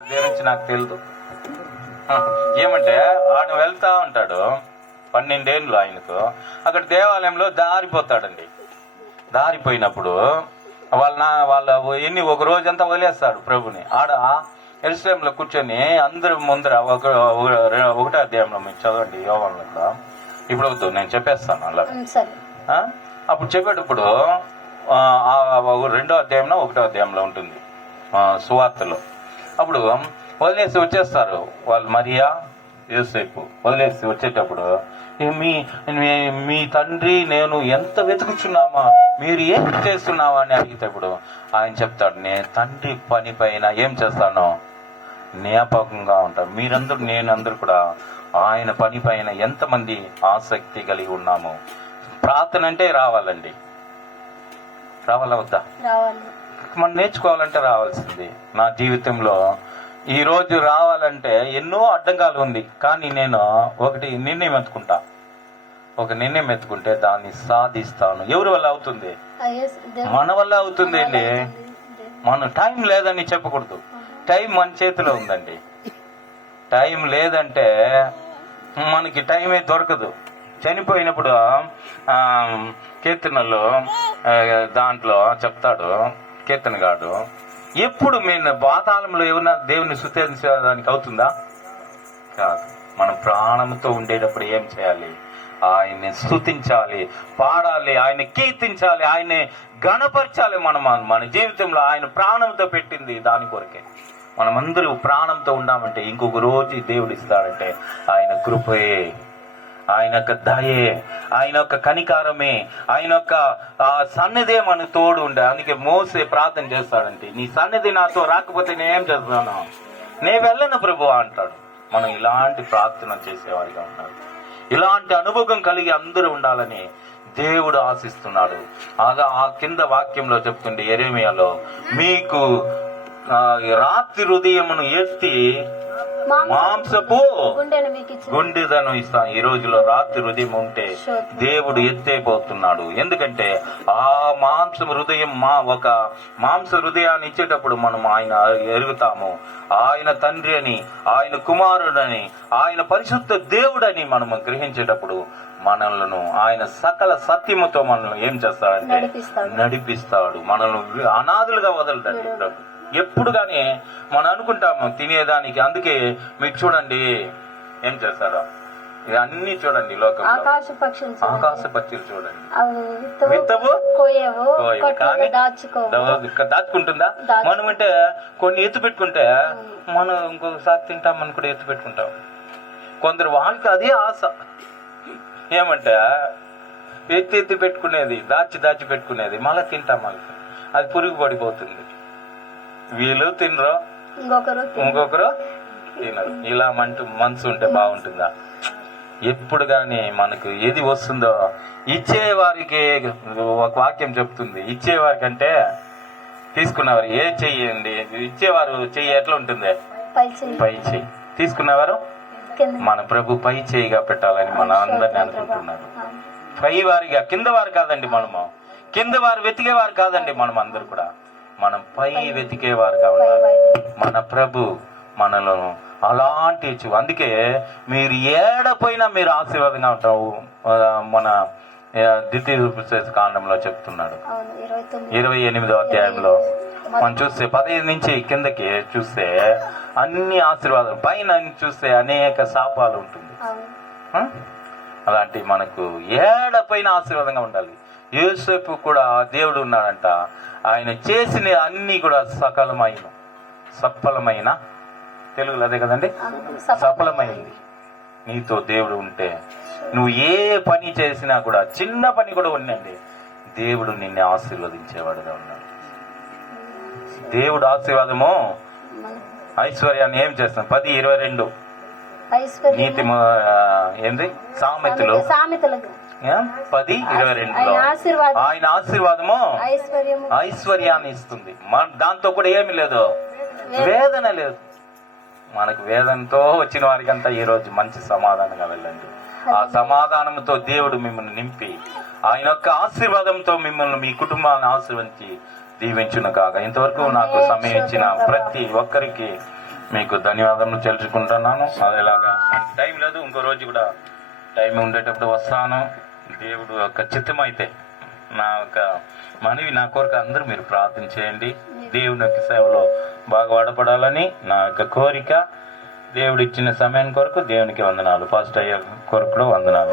గురించి నాకు తెలియదు. ఏమంటే ఆడు వెళ్తా ఉంటాడు 12 ఏళ్ళు ఆయనకు. అక్కడ దేవాలయంలో దారిపోతాడండి. దారిపోయినప్పుడు వాళ్ళ ఒక రోజంతా వదిలేస్తాడు ప్రభుని. ఆడ ఎరుసలేంలో కూర్చొని అందరి ముందర ఒకటో అధ్యాయంలో మీరు చదవండి యోహానులో. ఇప్పుడు వద్దు, నేను చెప్పేస్తాను అలా. అప్పుడు చెప్పేటప్పుడు రెండో అధ్యాయంలో ఒకటో అధ్యాయంలో ఉంటుంది సువార్తలో. అప్పుడు వదిలేసి వచ్చేస్తారు వాళ్ళు, మరియా యోసేపు వదిలేసి వచ్చేటప్పుడు మీ తండ్రి నేను ఎంత వెతుకుచున్నామా, మీరు ఏం చేస్తున్నావా అని అడిగేటప్పుడు ఆయన చెప్తాడు, నేను తండ్రి పని పైన ఏం చేస్తాను, జ్ఞాపకంగా ఉంటాను. మీరందరూ నేనందరూ కూడా ఆయన పని పైన ఎంతమంది ఆసక్తి కలిగి ఉన్నాము. ప్రార్థన అంటే రావాలండి, రావాలా వద్దా? మనం నేర్చుకోవాలంటే రావాల్సింది. నా జీవితంలో ఈ రోజు రావాలంటే ఎన్నో అడ్డంకాలు ఉంది, కానీ నేను ఒక నిర్ణయం ఎత్తుకుంటే దాన్ని సాధిస్తాను. ఎవరి వల్ల అవుతుంది? మన వల్ల అవుతుంది అండి. మనం టైం లేదని చెప్పకూడదు. టైం మన చేతిలో ఉందండి. టైం లేదంటే మనకి టైమే దొరకదు. చనిపోయినప్పుడు కీర్తనలో దాంట్లో చెప్తాడు కీర్తనగాడు, ఎప్పుడు మేము పాతాళంలో ఏమన్నా దేవుని స్తుతించడానికి అవుతుందా? కాదు. మనం ప్రాణంతో ఉండేటప్పుడు ఏం చేయాలి? ఆయన్ని స్తుతించాలి, పాడాలి, ఆయన కీర్తించాలి, ఆయన్ని గణపరచాలి. మన జీవితంలో ఆయన ప్రాణంతో పెట్టింది దాని కొరకే. మనమందరూ ప్రాణంతో ఉండామంటే ఇంకొక రోజు దేవుడు ఇస్తాడంటే ఆయన కృపయే, ఆయన యొక్క దయే, ఆయన యొక్క కనికారమే, ఆయన యొక్క సన్నిధే మనకు తోడు ఉండే. అందుకే మోసే ప్రార్థన చేస్తాడంటే, నీ సన్నిధి నాతో రాకపోతే నేనేం చేస్తున్నాను, నేను వెళ్ళను ప్రభు అంటాడు. మనం ఇలాంటి ప్రార్థన చేసేవాడిగా ఉండాలి. ఇలాంటి అనుభవం కలిగి అందరూ ఉండాలని దేవుడు ఆశిస్తున్నాడు. ఆ కింద వాక్యంలో చెప్తుండే యెరెమీయాలో, మీకు రాత్రి హృదయమును ఎత్తి మాంసపు గుండెదను ఇస్తాను. ఈ రోజులో రాత్రి హృదయం ఉంటే దేవుడు ఎత్తైపోతున్నాడు. ఎందుకంటే ఆ మాంసం హృదయం ఒక మాంస హృదయాన్ని ఇచ్చేటప్పుడు మనం ఆయన ఎరుగుతాము. ఆయన తండ్రి అని, ఆయన కుమారుడని, ఆయన పరిశుద్ధ దేవుడని మనం గ్రహించేటప్పుడు మనలను ఆయన సకల సత్యముతో మనల్ని ఏం చేస్తాడంటే నడిపిస్తాడు. మనల్ని అనాథులుగా వదలడండి. ఎప్పుడు కానీ మనం అనుకుంటాము తినేదానికి. అందుకే మీరు చూడండి ఏం చేస్తారో, ఇది అన్ని చూడండి లోకంలో. ఆకాశ పక్షులు చూడండి, విత్తవు కానీ దాచుకుంటుందా? మనం అంటే కొన్ని ఎత్తు పెట్టుకుంటే మనం ఇంకొకసారి తింటామని కూడా ఎత్తు పెట్టుకుంటాం. కొందరు వాళ్ళకి అదే ఆశ. ఏమంటే ఎత్తి పెట్టుకునేది, దాచి పెట్టుకునేది, మళ్ళీ తింటాం. మళ్ళీ అది పురుగు పడిపోతుంది. వీళ్ళు తినరు, ఇంకొకరు తినరు. ఇలా మనసు ఉంటే బాగుంటుందా? ఎప్పుడు గాని మనకు ఏది వస్తుందో ఇచ్చేవారికి ఒక వాక్యం చెప్తుంది. ఇచ్చేవారికి అంటే తీసుకున్నవారు ఏ చెయ్యండి, ఇచ్చేవారు చెయ్యి ఎట్లా ఉంటుంది? పై చెయ్యి. తీసుకున్నవారు మన ప్రభు పై చేయిగా పెట్టాలని మన అందరినీ అనుకుంటున్నారు. పై వారిగా, కింద వారు కాదండి. మనము కింద వారు వెతికేవారు కాదండి. మనం అందరు కూడా మనం పై వెతికేవారుగా ఉండాలి. మన ప్రభు మనలను అలాంటి. అందుకే మీరు ఏడపోయినా మీరు ఆశీర్వాదంగా ఉంటావు. మన ద్వితీయ కాండంలో చెప్తున్నాడు 28వ అధ్యాయంలో మనం చూస్తే 15 నుంచి కిందకి చూస్తే అన్ని ఆశీర్వాదాలు, పైన చూస్తే అనేక శాపాలు ఉంటుంది. అలాంటి మనకు ఏడపైన ఆశీర్వాదంగా ఉండాలి. యోసేపు కూడా దేవుడు ఉన్నాడంట. ఆయన చేసిన అన్ని కూడా సఫలమైన తెలుగులో అదే కదండి, సఫలమైంది. నీతో దేవుడు ఉంటే నువ్వు ఏ పని చేసినా కూడా, చిన్న పని కూడా ఉండండి, దేవుడు నిన్ను ఆశీర్వదించేవాడుగా ఉన్నాడు. దేవుడు ఆశీర్వాదము ఐశ్వర్యాన్ని ఏం చేస్తాం? 10:22 నీతి ఏంది సామెతలు 10:22లో ఆయన ఆశీర్వాదము ఐశ్వర్యాన్ని ఇస్తుంది. దాంతో కూడా ఏమి లేదు, వేదన లేదు. మనకు వేదనతో వచ్చిన వారికి అంతా ఈ రోజు మంచి సమాధానంగా వెళ్ళండి. ఆ సమాధానంతో దేవుడు మిమ్మల్ని నింపి ఆయన యొక్క ఆశీర్వాదంతో మిమ్మల్ని, మీ కుటుంబాన్ని ఆశీర్వదించి దీవించును కాక. ఇంతవరకు నాకు సమయం ఇచ్చిన ప్రతి ఒక్కరికి మీకు ధన్యవాదములు తెలుసుకుంటున్నాను. అదేలాగా నాకు టైం లేదు, ఇంకో రోజు కూడా టైం ఉండేటప్పుడు వస్తాను. దేవుడు యొక్క చిత్తం అయితే నా యొక్క మనవి, నా కొరకు అందరూ మీరు ప్రార్థన చేయండి. దేవుని యొక్క సేవలో బాగా వాడపడాలని నా యొక్క కోరిక. దేవుడు ఇచ్చిన సమయం కొరకు దేవునికి వందనాలు. ఫస్ట్ అయ్యే కొరకు వందనాలు.